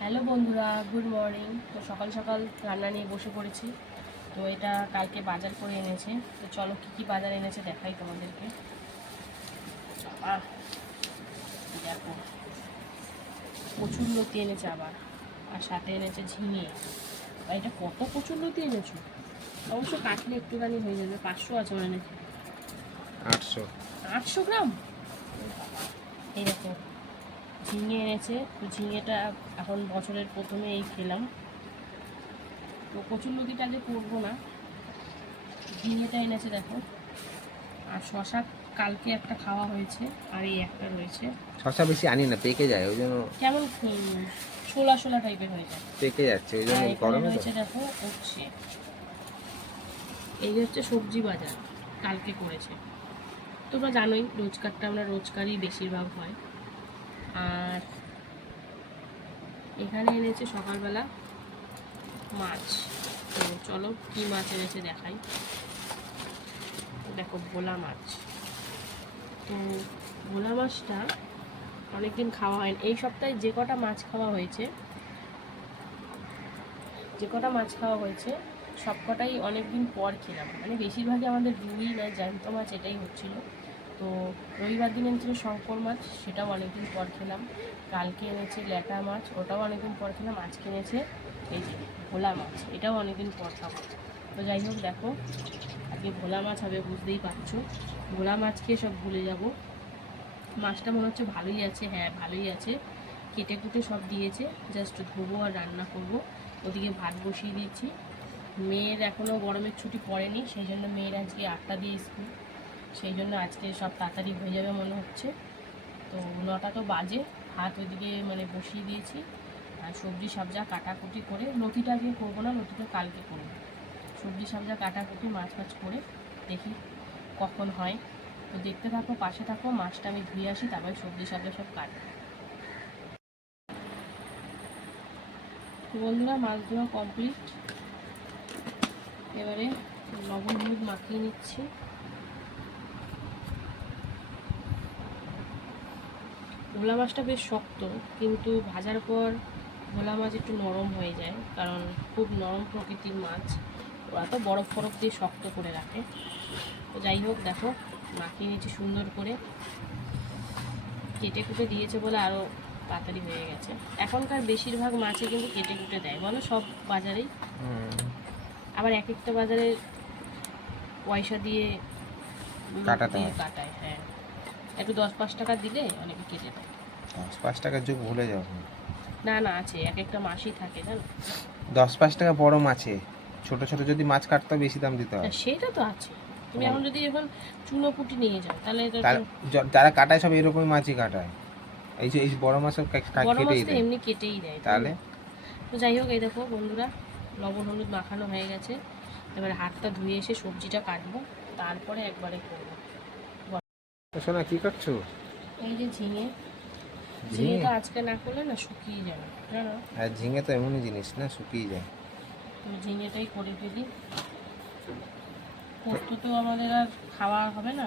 Hello বন্ধুরা good morning. তো সকাল সকাল রান্না নিয়ে বসে পড়েছি। তো এটা কালকে বাজার করে এনেছে। তো চলো কী কী বাজার এনেছে দেখাই তোমাদেরকে। দেখো। প্রচুর লতি এনেছে আবার। আর সাথে এনেছে ঝিঙে। আর এটা কত প্রচুর লতি এনেছো? অবশ্য কাটলে একটুখানি হয়ে যাবে। পাঁচশো আছে এনেছে আটশো। আটশো গ্রাম? এই দেখো। ঝিঙে এনেছে। তো ঝিঙেটা এখন বছরের প্রথমে এই খেলাম। তো কচুর লতিটা যে করব না। ঝিঙেটা এনেছে দেখো। আর শশা কালকে একটা খাওয়া হয়েছে আর এই একটা রয়েছে। শশা বেশি আনি না পেকে যায় ওই জন্য কেমন শোলা শোলা টাইপের হয়ে যায়। পেকে যাচ্ছে ওই জন্য এখানে গরমে তো। রয়েছে দেখো উচ্ছে এই যে হচ্ছে সবজি বাজার কালকে করেছে। তোমরা জানোই রোজকারটা আমরা রোজকারই বেশিরভাগ হয়। আর এখানে এনেছে সকালবেলা মাছ। তো চলো কি মাছ এনেছে দেখাই। দেখো ভোলা মাছ। তো ভোলা মাছটা অনেকদিন খাওয়া হয়নি। এই সপ্তাহে যে কটা মাছ খাওয়া হয়েছে, যে কটা মাছ খাওয়া হয়েছে সব কটাই অনেকদিন পর খেলাম। মানে বেশিরভাগই আমাদের রুই না জ্যান্ত মাছ এটাই হচ্ছিল। তো রবিবার দিন এনেছিল শঙ্কর মাছ, সেটাও অনেকদিন পর খেলাম। কালকে এনেছে ল্যাটা মাছ, ওটাও অনেকদিন পর খেলাম। আজকে এনেছে এই যে ভোলা মাছ, এটাও অনেকদিন পর খাব। তো যাই হোক, দেখো, আজকে ভোলা মাছ হবে, বুঝতেই পারছ। ভোলা মাছ খেয়ে সব ভুলে যাব। মাছটা মনে হচ্ছে ভালোই আছে হ্যাঁ ভালোই আছে। কেটে কুটে সব দিয়েছে জাস্ট ধোবো আর রান্না করব। ওদিকে ভাত বসিয়ে দিচ্ছি মেয়ের এখনও গরমের ছুটি পড়েনি, সেই জন্য মেয়ের আজকে আটটা দিয়ে স্কুল। সেই জন্য আজকে সব তাড়াতাড়ি হয়ে যাবে মনে হচ্ছে। তো নটা তো বাজে, ভাত ওইদিকে মানে বসিয়ে দিয়েছি। আর সবজি সবজা কাটাকুটি করে, লতিটা আজকে করব না, লতিটা কালকে করব। সবজি সবজা কাটাকুটি, মাছ ফাছ করে দেখি কখন হয়। তো দেখতে থাকো, পাশে থাকো, মাছটা আমি ধুয়ে আসি, তারপরে সবজি সবজা সব কাটবো। বন্ধুরা, মাছ ধোয়া কমপ্লিট এবারে লবণ হলুদ মাখিয়ে নিচ্ছি। ভোলা মাছটা বেশ শক্ত কিন্তু ভাজার পর ভোলা মাছ একটু নরম হয়ে যায় কারণ খুব নরম প্রকৃতির মাছ। ওরা তো বরফ ফরফ দিয়ে শক্ত করে রাখে। তো যাই হোক দেখো মাখিয়ে নিয়েছি সুন্দর করে। কেটে কুটে দিয়েছে বলে আরও তাড়াতাড়ি হয়ে গেছে। এখনকার বেশিরভাগ মাছে কিন্তু কেটে কুটে দেয় বলো সব বাজারেই? আবার এক একটা বাজারে পয়সা দিয়ে। কাটায় হ্যাঁ। একটু দশ পাঁচ টাকা দিলে অনেকে কেটে দেয়। দশ পাঁচ টাকার যুগ ভুলে যাও না না আছে এক একটা মাসই থাকে জানো? দশ পাঁচ টাকা বড় মাছে ছোট ছোট যদি মাছ কাটতে বেশি দাম দিতে হয়। সেটা তো আছে। তুমি এখন যদি এখন চুনো পুটি নিয়ে যাও তাহলে যারা কাটায় সব এরকমই মাছই কাটায়। এই যে এই বড় মাছ সব কা- কা- বড় মাছ কেটেই দেয়। এমনি কেটেই দেয় তাহলে? তো যাই হোক এই দেখো বন্ধুরা লবণ হলুদ মাখানো হয়ে গেছে। এবার হাতটা ধুয়ে এসে সবজিটা কাটবো তারপরে একবারে করব। শোনা কি করছ? এই যে ঝিঙে। ঝিঙে? ঝিঙেটা আজকে না করলে না শুকিয়ে যাবে জানো? আর ঝিঙে তো এমনই জিনিস না শুকিয়ে যায়। তো ঝিঙেটাই করে ফেলি। পোস্ত তো আমাদের আর খাওয়া হবে না।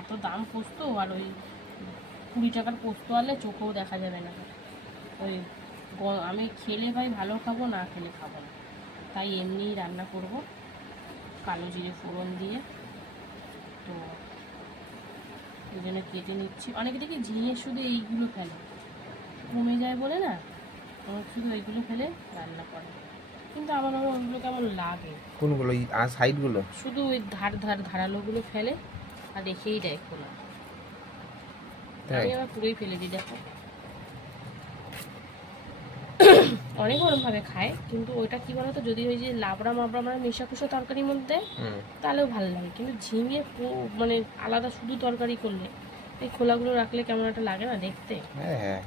এত দাম পোস্ত আর ওই কুড়ি টাকার পোস্ত আনলে চোখেও দেখা যাবে না। ওই আমি খেলে ভাই ভালো খাব না খেলে খাব না। তাই এমনিই রান্না করব কালো জিরে ফোড়ন দিয়ে। তো এই জন্য কেটে নিচ্ছি। অনেকে দেখি ঝিঙে শুধু এইগুলো ফেলে। কমে যায় বলে না আমার শুধু এইগুলো ফেলে রান্না করে। কিন্তু আমার আবার ওইগুলো কেমন লাগে। কোনগুলো? এই সাইডগুলো? শুধু ওই ধার ধার ধারালোগুলো ফেলে আর রেখেই দেয় খোলা। আমি আবার পুরোই ফেলে দিই দেখো। অনেক ভাবে খায় কিন্তু ওইটা কি বলতো যদি ওই যে লাবড়া মাবড়া মানে মেশাকুশো তরকারির মধ্যে তাহলেও ভালো লাগে। কিন্তু ঝিঙে মানে আলাদা শুধু তরকারি করলে এই খোলাগুলো রাখলে কেমন একটা লাগে না দেখতে? হ্যাঁ হ্যাঁ।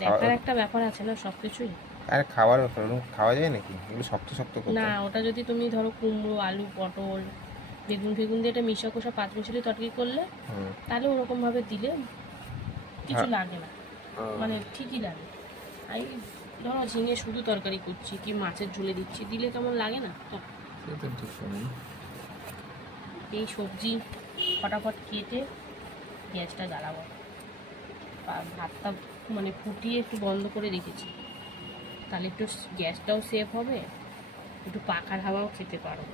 দেখার একটা ব্যাপার আছে না সব কিছুই আরে ব্যাপার খাওয়া যায় নাকি? এগুলো শক্ত শক্ত না ওটা যদি তুমি ধরো কুমড়ো আলু পটল বেগুন ফেগুন দিয়ে এটা মিশা কষা পাঁচ মিশালি তরকারি করলে তাহলে ওরকম ভাবে দিলে কিছু হ্যাঁ। লাগে না। মানে ঠিকই লাগে। আমি ধরো ঝিঙে শুধু তরকারি করছি কি মাছের ঝোলে দিচ্ছি দিলে কেমন লাগে না। এই সবজি ফটাফট কেটে পেঁয়াজটা জ্বালাবো। আর ভাতটা মানে ফুটিয়ে একটু বন্ধ করে রেখেছি। তাহলে একটু গ্যাসটাও সেভ হবে একটু পাখার হাওয়াও খেতে পারব।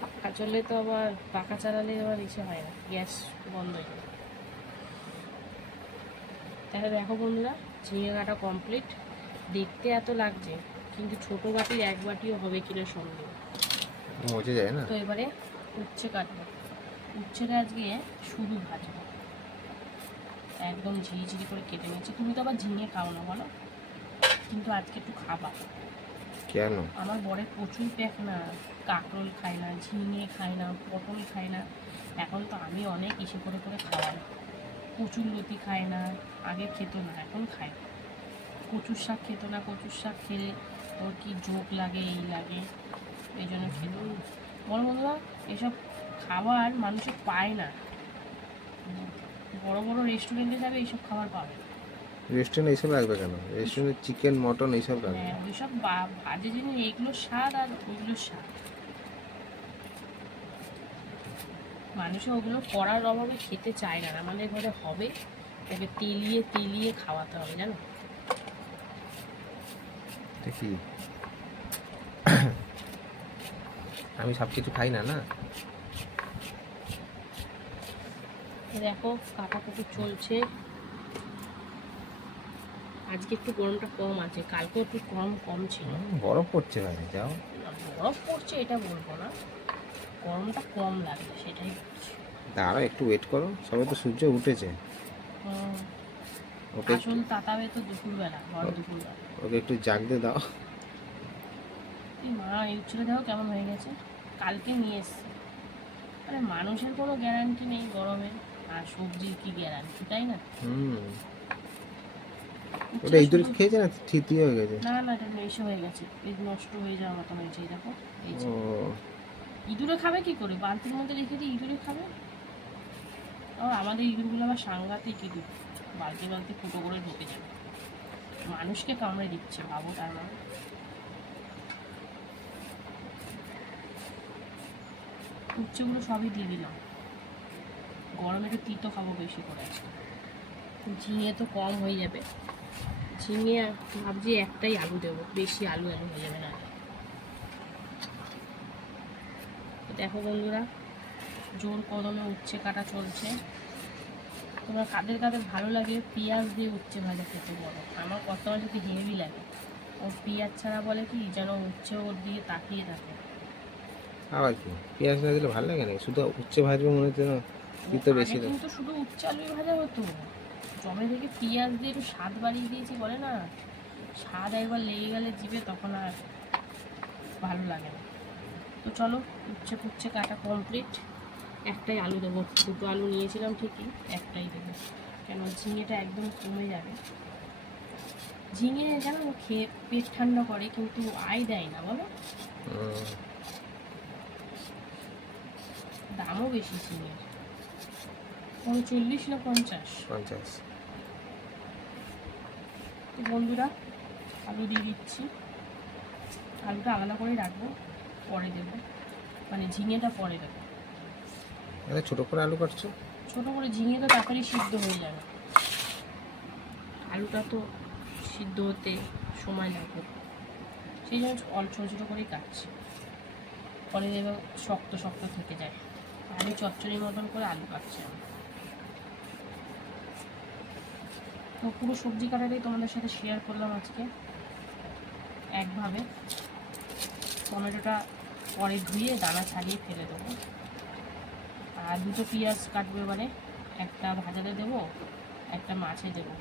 পাখা চললে তো আবার পাখা চালালে আবার ইচ্ছে হয় না গ্যাস বন্ধ হয়ে যাবে। তাহলে দেখো বন্ধুরা ঝিঙে কাটা কমপ্লিট দেখতে এত লাগছে কিন্তু ছোট বাটির এক বাটিও হবে কিনা সন্দেহ। মজে যায় না? তো এবারে উচ্ছে কাটবো। উচ্ছেটা আজকে শুধু ভাজবো। একদম ঝিরিঝিরি করে কেটে নিচ্ছি তুমি তো আবার ঝিঙে খাও না বলো? কিন্তু আজকে একটু খাবা। কেন? আমার বরের প্রচুর প্যাক না কাঁকরোল খায় না ঝিঙে খায় না পটল খায় না। এখন তো আমি অনেক ইসে করে করে খাওয়াই। কচুর লতি খায় না আগে খেত না এখন খায়। কচুর শাক খেত না কচুর শাক খেলে ওর কি জোক লাগে এই লাগে এই জন্য খেত। বড় বন্ধুরা এসব খাবার মানুষে পায় না। বড় বড় রেস্টুরেন্টে যাবে এইসব খাবার পাবে রেস্টুরেন্ট এইসব রাখবে কেন? রেস্টুরেন্টে চিকেন মটন এইসব রাখবে হ্যাঁ ওইসব বাজে জিনিস এইগুলো স্বাদ আর ওইগুলো স্বাদ। মানুষে ওগুলো করার অভাবে খেতে চায় না। আমাদের ঘরে হবে তাকে তেলিয়ে তেলিয়ে খাওয়াতে হবে জানো? দেখি। আমি সব কিছু খাই না না? দেখো কাটাকুটি চলছে। আজকে একটু গরমটা কম আছে কালকে একটু কম কম ছিল। বরফ পড়ছে ভাই যাও। বরফ পড়ছে এটা বলব না। গরমটা কম লাগে সেটাই দাঁড়াও একটু ওয়েট করো সবে তো সূর্য উঠেছে। আসল তাতাবে তো দুপুরবেলা ভর দুপুরবেলা। ওকে একটু জাগতে দাও। এই মা এই ছেলে দেখো কেমন হয়ে গেছে। কালকে নিয়ে এসছে। আরে মানুষের কোনো গ্যারান্টি নেই গরমের আর সবজির কি গ্যারান্টি তাই না? হুম। ওটা ইঁদুর খেয়েছে না? থিতি হয়ে গেছে? না না এটা এসে হয়ে গেছে। এই নষ্ট হয়ে যাওয়ার মতো হয়েছে এই দেখো। এই যে। ইঁদুরে খাবে কি করে? বালতির মধ্যে রেখে দিই ইঁদুরে খাবে? আর আমাদের ইঁদুরগুলো আবার সাংঘাতিক ইঁদুর। বালতি বালতি ফুটো করে ঢুকে যাবে। মানুষকে কামড়ে দিচ্ছে ভাবো তার মানে উচ্চগুলো সবই দিয়ে দিলাম। গরমে একটু তিতো খাব বেশি করে ঝিঙে তো কম হয়ে যাবে। ঝিঙে ভাবছি একটাই আলু দেবো, বেশি আলু আলু হয়ে যাবে না। দেখো বন্ধুরা, জোর কদমে উচ্ছে কাটা চলছে। তোমরা কাদের কাদের ভালো লাগে পেঁয়াজ দিয়ে উচ্ছে ভাজা খেতে বলো। আমার কত যদি হেভি লাগে। ও পেঁয়াজ ছাড়া বলে কি যেন উচ্ছে ওর দিকে তাকিয়ে থাকে। আবার কি? পেঁয়াজ না দিলে ভালো লাগে না শুধু উচ্ছে ভাজবে মনে হচ্ছে না তিতো বেশি দেয় কিন্তু শুধু উচ্ছে আলু ভাজা হতো। জমে থেকে পেঁয়াজ দিয়ে একটু স্বাদ বাড়িয়ে দিয়েছি বলে না। স্বাদ একবার লেগে গেলে জিভে তখন আর ভালো লাগে না। তো চলো উচ্ছে ফুচ্ছে কাটা কমপ্লিট একটাই আলু দেবো। দুটো আলু নিয়েছিলাম ঠিকই একটাই দেবো। কেন? ঝিঙেটা একদম কমে যাবে। ঝিঙে জানো খেয়ে পেট ঠান্ডা করে কিন্তু আয় দেয় না বলো। দামও বেশি ঝিঙের। পঞ্চল্লিশ না পঞ্চাশ? পঞ্চাশ। তো বন্ধুরা আলু দিয়ে দিচ্ছি। আলুটা আলাদা করে রাখব পরে দেবো। মানে ঝিঙেটা পরে দেবো। আরে ছোটো করে আলু কাটছো? ছোটো করে ঝিঙে তো তাড়াতাড়ি সিদ্ধ হয়ে যাবে। আলুটা তো সিদ্ধ হতে সময় লাগবে। সেই জন্য অল্প, ছোটো ছোটো করেই কাটছি। পরে দেবে শক্ত শক্ত থেকে যায়। আলু চচ্চড়ির মতন করে আলু কাটছি আমি। তো পুরো সবজি কাটাটাই তোমাদের সাথে শেয়ার করলাম আজকে। একভাবে। টমেটোটা পরে ধুয়ে দানা ছাড়িয়ে ফেলে দেবো। আর দুটো পেঁয়াজ কাটবো এবারে। একটা ভাজাতে দেবো একটা মাছে দেবো।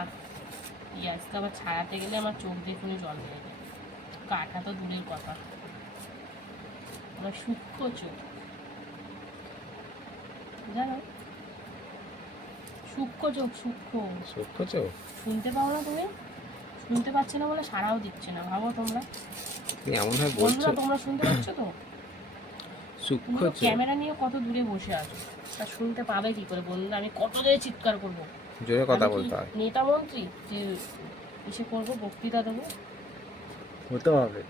আর পেঁয়াজটা আবার ছাড়াতে গেলে আমার চোখ দেখুনি জল বেড়ে যায় কাটা তো দূরের কথা। আমার সূক্ষ্ম চোখ। জানো সূক্ষ্ম চোখ সূক্ষ্ম চোখ? শুনতে পাও না তুমি? শুনতে পাচ্ছে না বলে সারাও দিচ্ছে না। ভাবো তোমরা। তুমি এমনভাবে বলছো। তোমরা শুনতে পাচ্ছ তো? সূক্ষ্ম ক্যামেরা নিয়ে কত দূরে বসে আছো? তা শুনতে পাবে কি করে? বন্ধুরা আমি কত জোরে চিৎকার করব? জোরে কথা বলতে হয়। নেতা মন্ত্রী? যে এসে করব বক্তৃতা দেবো? হতে হবে।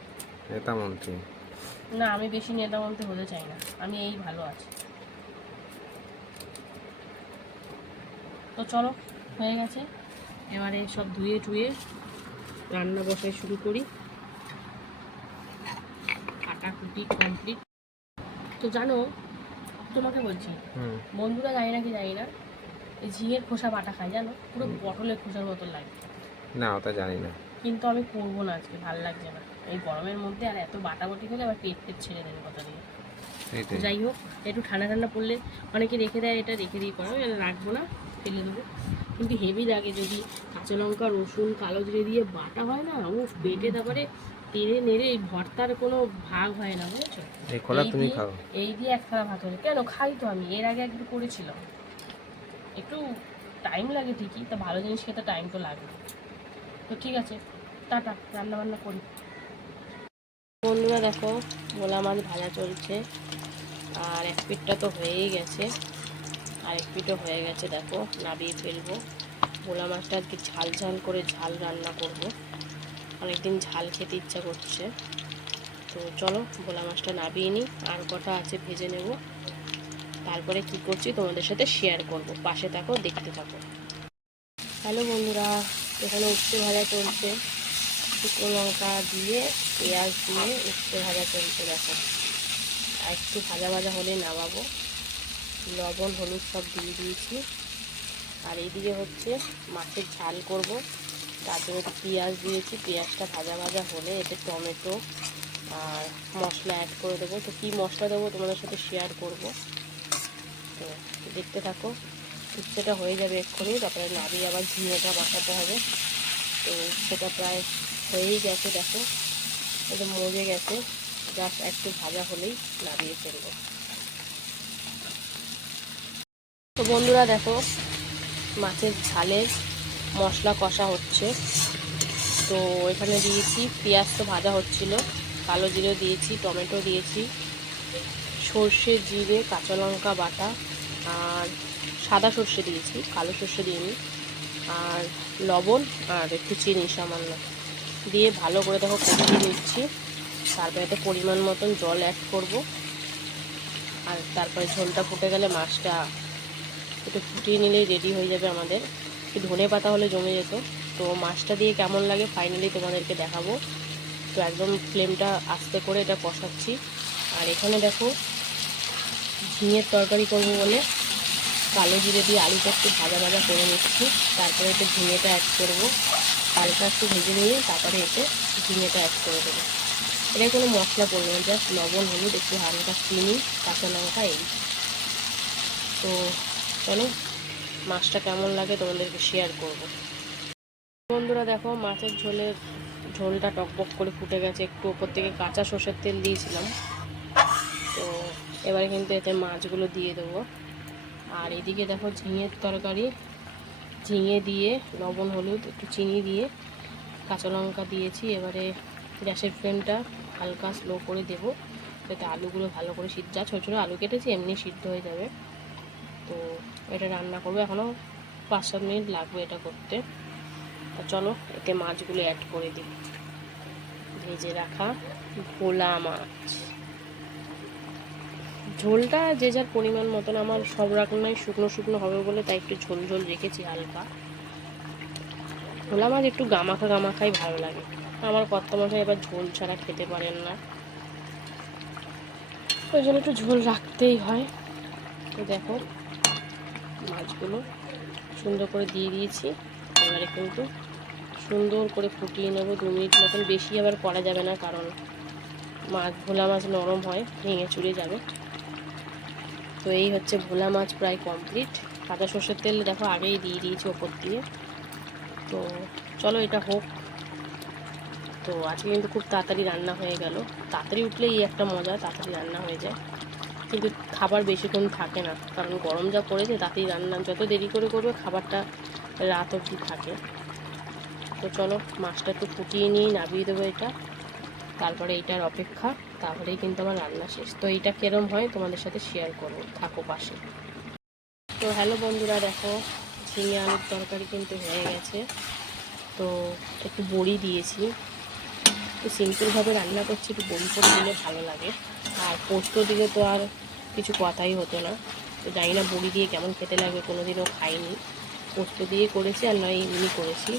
নেতা মন্ত্রী। না আমি বেশি নেতা মন্ত্রী হতে চাই না। আমি এই ভালো আছি। তো চলো হয়ে গেছে। এবারে সব ধুয়ে টুয়ে রান্না বসাই শুরু করি। কাটা কুটি কমপ্লিট তো জানো তোমাকে বলছি বন্ধুরা জানি না কি জানি না এই ঝিঙের খোসা বাটা খায় জানো? পুরো পটলের খোসার মতো লাগে। না ওটা জানি না। কিন্তু আমি করব না আজকে ভালো লাগছে না। এই গরমের মধ্যে আর এত বাটা বাটাবাটি হলে আবার পেট পেট ছেড়ে দেবে কথা দিয়ে। যাই হোক একটু ঠান্ডা ঠান্ডা পড়লে অনেকে রেখে দেয় এটা রেখে দিয়ে করো রাখব না ফেলে দেবো। কিন্তু হেভি লাগে যদি কাঁচা লঙ্কা রসুন কালো জিরে দিয়ে বাটা হয় না ও পেটে তারপরে তেড়ে নেড়ে এই ভর্তার কোনো ভাগ হয় না বুঝেছ? এই এই তুমি খাও। এই দিয়ে একখানা ভাত হলো। কেন? খাই তো আমি। এর আগে একটু করেছিলাম। একটু টাইম লাগে ঠিকই তা ভালো জিনিস খেতে টাইম তো লাগে। তো ঠিক আছে টাটা রান্না বান্না করি। বন্ধুরা দেখো ভোলা মাছ ভাজা চলছে। আর এক পিঠটা তো হয়েই গেছে। আর এক পিঠও হয়ে গেছে দেখো নাবিয়ে ফেলব। ভোলা মাছটা আজকে ঝাল ঝাল করে ঝাল রান্না করব। অনেকদিন ঝাল খেতে ইচ্ছা করছে। তো চলো, ভোলা মাছটা নাবিয়ে নিই, আর কটা আছে ভেজে নেব। তারপরে কি করছি তোমাদের সাথে শেয়ার করব। পাশে থাকো, দেখতে থাকো। হ্যালো বন্ধুরা, এখানে উচ্ছে ভাজা চলছে। শুকনো লঙ্কা দিয়ে, পেঁয়াজ দিয়ে উচ্ছে ভাজা চলছে, দেখো। আর একটু ভাজা ভাজা হলে নামাবো। লবণ, হলুদ সব দিয়ে দিয়েছি। আর এইদিকে হচ্ছে মাছের ঝাল করব। তার জন্য একটু পেঁয়াজ দিয়েছি। পেঁয়াজটা ভাজা ভাজা হলে এতে টমেটো আর মশলা অ্যাড করে দেবো। তো কী মশলা দেবো তোমাদের সাথে শেয়ার করব। তো দেখতে থাকো, উচ্ছেটা হয়ে যাবে এক্ষুনি। তারপরে নাড়িয়ে আবার ঝিঙেটা বসাতে হবে। তো সেটা প্রায় হয়েই গেছে, দেখো। একদম মজে গেছে। জাস্ট একটু ভাজা হলেই নাড়িয়ে ফেলব। তো বন্ধুরা, দেখো, মাছের ঝালের মশলা কষা হচ্ছে। তো এখানে দিয়েছি পেঁয়াজ তো ভাজা হচ্ছিল। কালো জিরে দিয়েছি, টমেটো দিয়েছি, সর্ষে, জিরে, কাঁচা লঙ্কা, বাটা আর সাদা সর্ষে দিয়েছি, কালো সর্ষে দিইনি। আর লবণ আর একটু চিনি সামান্য। দিয়ে ভালো করে দেখো কষিয়ে নিচ্ছি। তারপরে এতে পরিমাণ মতন জল অ্যাড করব। আর তারপরে ঝোলটা ফুটে গেলে মাছটা একটু ফুটিয়ে নিলেই রেডি হয়ে যাবে আমাদের। একটু ধনে পাতা হলে জমে যেত। তো মাছটা দিয়ে কেমন লাগে ফাইনালি তোমাদেরকে দেখাবো। তো একদম ফ্লেমটা আস্তে করে এটা কষাচ্ছি। আর এখানে দেখো, ঝিঙের তরকারি করব বলে কালো জিরে দিয়ে আলুটা একটু ভাজা ভাজা করে নিচ্ছি। তারপরে এতে ঝিঙেটা অ্যাড করব। হালকা একটু ভেজে নিয়ে তারপরে এতে ঝিঙেটা অ্যাড করে দেবো। এটা কোনো মশলা পড়বে না জাস্ট লবণ, হলুদ, একটু হালকা চিনি, কাঁচা লঙ্কা, এই। তো চলো মাছটা কেমন লাগে তোমাদেরকে শেয়ার করব। বন্ধুরা দেখো, মাছের ঝোলের ঝোলটা টকবক করে ফুটে গেছে। একটু ওপর থেকে কাঁচা সর্ষের তেল দিয়েছিলাম। তো এবারে কিন্তু এতে মাছগুলো দিয়ে দেবো। আর এদিকে দেখো ঝিঙের তরকারি। ঝিঙে দিয়ে লবণ, হলুদ, একটু চিনি দিয়ে কাঁচা লঙ্কা দিয়েছি। এবারে গ্যাসের ফ্লেমটা হালকা স্লো করে দেবো। যাতে আলুগুলো ভালো করে সিদ্ধ ছোটো ছোটো আলু কেটেছি, এমনি সিদ্ধ হয়ে যাবে। তো এটা রান্না করব। এখনও পাঁচ, সাত মিনিট লাগবে এটা করতে। তা চলো এতে মাছগুলো অ্যাড করে দিই। ভেজে রাখা ভোলা মাছ। ঝোলটা যে যার পরিমাণ মতন, আমার সব রকমই শুকনো শুকনো হবে বলে তাই একটু ঝোল ঝোল রেখেছি হালকা। ভোলা মাছ একটু গামাখা গামাখাই ভালো লাগে। আমার কর্তা মশাই এবার ঝোল ছাড়া খেতে পারেন না। ওই জন্য একটু ঝোল রাখতেই হয়। তো দেখো মাছগুলো সুন্দর করে দিয়ে দিয়েছি। এবারে কিন্তু সুন্দর করে ফুটিয়ে নেব দু মিনিট মতন। বেশি আবার করা যাবে না, কারণ মাছ, ভোলা মাছ নরম হয়, ভেঙে চুরে যাবে। তো এই হচ্ছে ভোলা মাছ প্রায় কমপ্লিট কাঁচা সর্ষের তেল দেখো আগেই দিয়ে দিয়েছি ওপর দিয়ে। তো চলো এটা হোক। তো আজকে কিন্তু খুব তাড়াতাড়ি রান্না হয়ে গেল। তাড়াতাড়ি উঠলেই একটা মজা, তাড়াতাড়ি রান্না হয়ে যায়। কিন্তু খাবার বেশিক্ষণ থাকে না। কারণ গরম যা পড়েছে, তাতেই রান্না। যত দেরি করে করবে, খাবারটা রাত অবধি থাকে। তো চলো, মাছটা একটু ফুটিয়ে নিয়ে নামিয়ে দেবো এটা। তারপরে এইটার অপেক্ষা। তারপরেই কিন্তু আমার রান্না শেষ। তো এইটা কেরম হয়, তোমাদের সাথে শেয়ার করব। থাকো পাশে। তো হ্যালো বন্ধুরা, দেখো, ঝিঙে আলুর তরকারি কিন্তু হয়ে গেছে। তো একটু বড়ি দিয়েছি। একটু সিম্পলভাবে রান্না করছি, একটু বড়ি করে দিলে ভালো লাগে। আর পোস্ত দিলে তো আর কিছু কথাই হতো না। তো জানি না বড়ি দিয়ে কেমন খেতে লাগবে কোনো দিনও খাইনি। পোস্ত দিয়ে করেছি আর নয়, এমনি করেছি।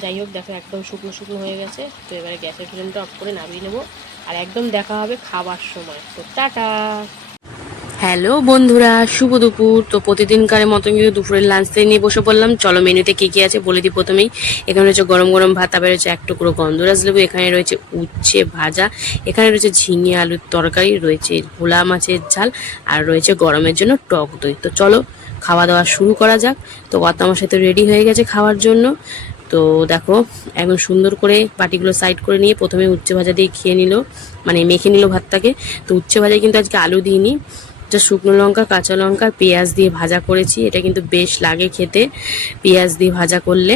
যাই হোক, দেখো একদম শুকনো শুকনো হয়ে গেছে। তো এবারে গ্যাসের ফ্লেমটা অফ করে নামিয়ে নেব। আর একদম দেখা হবে খাবার সময়। তো টাটা! হ্যালো বন্ধুরা, শুভ দুপুর। তো প্রতিদিনকারের মতন কিন্তু দুপুরের লাঞ্চ নিয়ে বসে পড়লাম। চলো মেনুতে কী কী আছে বলে দিই প্রথমেই। এখানে রয়েছে গরম গরম ভাত তারপরে রয়েছে এক টুকরো গন্ধরাজ লেবু, এখানে রয়েছে উচ্ছে ভাজা, এখানে রয়েছে ঝিঙে আলুর তরকারি, রয়েছে ভোলা মাছের ঝাল, আর রয়েছে গরমের জন্য টক দই। তো চলো খাওয়া দাওয়া শুরু করা যাক। তো কত আমার সাথে রেডি হয়ে গেছে খাওয়ার জন্য। তো দেখো, একদম সুন্দর করে বাটিগুলো সাইড করে নিয়ে প্রথমে উচ্ছে ভাজা দিয়ে খেয়ে নিল। মানে মেখে নিল ভাতটাকে। তো উচ্ছে ভাজায় কিন্তু আজকে আলু দিইনি। যা শুকনো লঙ্কা, কাঁচা লঙ্কা, পেঁয়াজ দিয়ে ভাজা করেছি। এটা কিন্তু বেশ লাগে খেতে, পেঁয়াজ দিয়ে ভাজা করলে।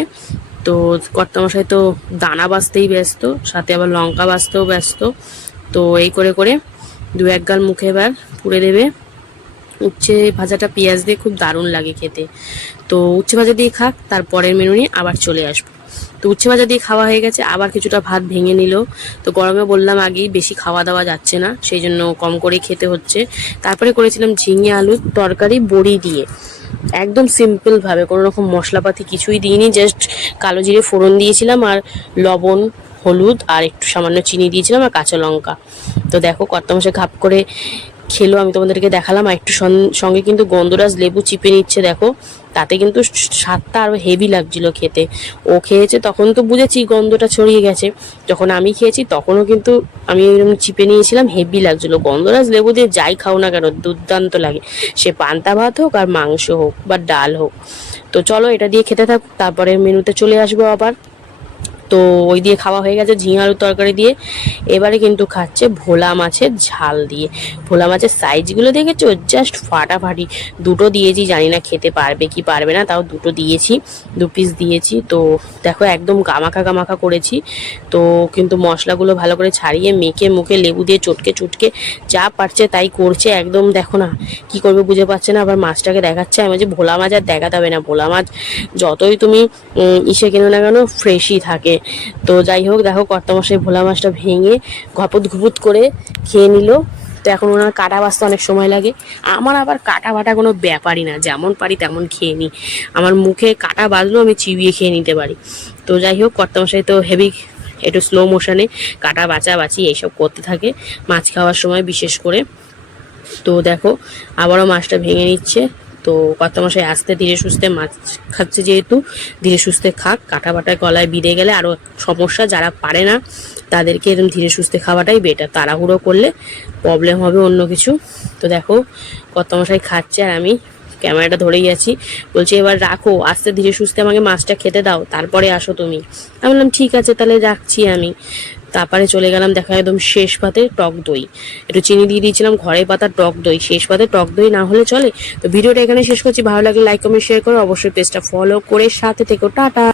তো কর্তামশাই তো দানা বাছতেই ব্যস্ত, সাথে আবার লঙ্কা বাছতেও ব্যস্ত। তো এই করে করে দু এক গাল মুখে এবার পুড়ে দেবে। উচ্ছে ভাজাটা পেঁয়াজ দিয়ে খুব দারুণ লাগে খেতে। তো উচ্ছে ভাজা দিয়ে খাক, তারপরের মেনু নিয়ে আবার চলে আসব। তো উচ্ছে ভাজা দিয়ে খাওয়া হয়ে গেছে, আবার কিছুটা ভাত ভেঙে নিল। তো গরমে বললাম আগেই বেশি খাওয়া দাওয়া যাচ্ছে না, সেই জন্য কম করে খেতে হচ্ছে। তারপরে করেছিলাম ঝিঙে আলুর তরকারি বড়ি দিয়ে। একদম সিম্পল ভাবে, কোনো রকম মশলাপাতি কিছুই দিইনি জাস্ট কালো জিরে ফোড়ন দিয়েছিলাম আর লবণ, হলুদ আর একটু সামান্য চিনি দিয়েছিলাম আর কাঁচা লঙ্কা। তো দেখো কর্তামশে ঘাপ করে খেলো, আমি তোমাদেরকে দেখালাম। আর একটু সঙ্গে কিন্তু গন্ধরাজ লেবু চিপে নিচ্ছে, দেখো। তাতে কিন্তু স্বাদটা আরও হেভি লাগছিল খেতে। ও খেয়েছে, তখন তো বুঝেছি গন্ধটা ছড়িয়ে গেছে। যখন আমি খেয়েছি, তখনও কিন্তু আমি চিপে নিয়েছিলাম হেভি লাগছিল। গন্ধরাজ লেবু দিয়ে যাই খাও না কেন, দুর্দান্ত লাগে। সে পান্তা ভাত হোক আর মাংস হোক বা ডাল হোক। তো চলো, এটা দিয়ে খেতে থাক, তারপরে মেনুতে চলে আসব আবার। তো ওই দিয়ে খাওয়া হয়ে গেছে, ঝিঙে আলুর তরকারি দিয়ে। এবারে কিন্তু খাচ্ছে ভোলা মাছের ঝাল দিয়ে। ভোলা মাছের সাইজগুলো দেখেছ? জাস্ট ফাটাফাটি। দুটো দিয়েছি, জানি না খেতে পারবে কি পারবে না, তাও দুটো দিয়েছি, দু পিস দিয়েছি। তো দেখো একদম গামাখা গামাখা করেছি। তো কিন্তু মশলাগুলো ভালো করে ছাড়িয়ে মেখে মুখে লেবু দিয়ে চটকে চটকে যা পারছে তাই করছে। একদম দেখো না কি করবে বুঝে পাচ্ছে না। আবার মাছটাকে দেখাচ্ছে, আমি বলছি ভোলা মাছ আর দেখাতে হবে না। ভোলা মাছ যতই তুমি ইসে কেনো না কেন ফ্রেশই থাকে। তো যাই হোক, দেখো কর্তামশাই ভোলা মাছটা ভেঙে ঘপত ঘুপুত করে খেয়ে নিল। তো এখন ওনার কাটা বাঁচতে অনেক সময় লাগে। আমার আবার কাটা বাটা কোনো ব্যাপারই না, যেমন পারি তেমন খেয়ে নিই। আমার মুখে কাটা বাজলেও আমি চিবিয়ে খেয়ে নিতে পারি। তো যাই হোক, কর্তামশাই তো হেভি একটু স্লো মোশনে কাটা বাঁচা বাঁচি এইসব করতে থাকে মাছ খাওয়ার সময় বিশেষ করে। তো দেখো, আবারও মাছটা ভেঙে নিচ্ছে। তো কত কর্তামশাই আস্তে ধীরে সুস্থে মাছ খাচ্ছে যেহেতু, ধীরে সুস্থে খাক কাটা বাটায় গলায় বিঁধে গেলে আরও সমস্যা, যারা পারে না, তাদেরকে এরকম ধীরে সুস্থে খাওয়াটাই বেটার তাড়াহুড়ো করলে প্রবলেম হবে অন্য কিছু। তো দেখো কত কর্তামশাই খাচ্ছে আর আমি ক্যামেরাটা ধরেই আছি। বলছি, এবার রাখো, আস্তে ধীরে সুস্থে আমাকে মাছটা খেতে দাও, তারপরে আসো তুমি। আমি বললাম, ঠিক আছে, তাহলে রাখছি আমি। তারপরে চলে গেলাম দেখা একদম শেষ পাতে টক দই। একটু চিনি দিয়ে দিয়েছিলাম, ঘরে পাতা টক দই। শেষ পাতে টক দই না হলে চলে। তো ভিডিওটা এখানে শেষ করছি। ভালো লাগলে লাইক কমেন্ট শেয়ার করো অবশ্যই পেজটা ফলো করে সাথে থেকো। টাটা!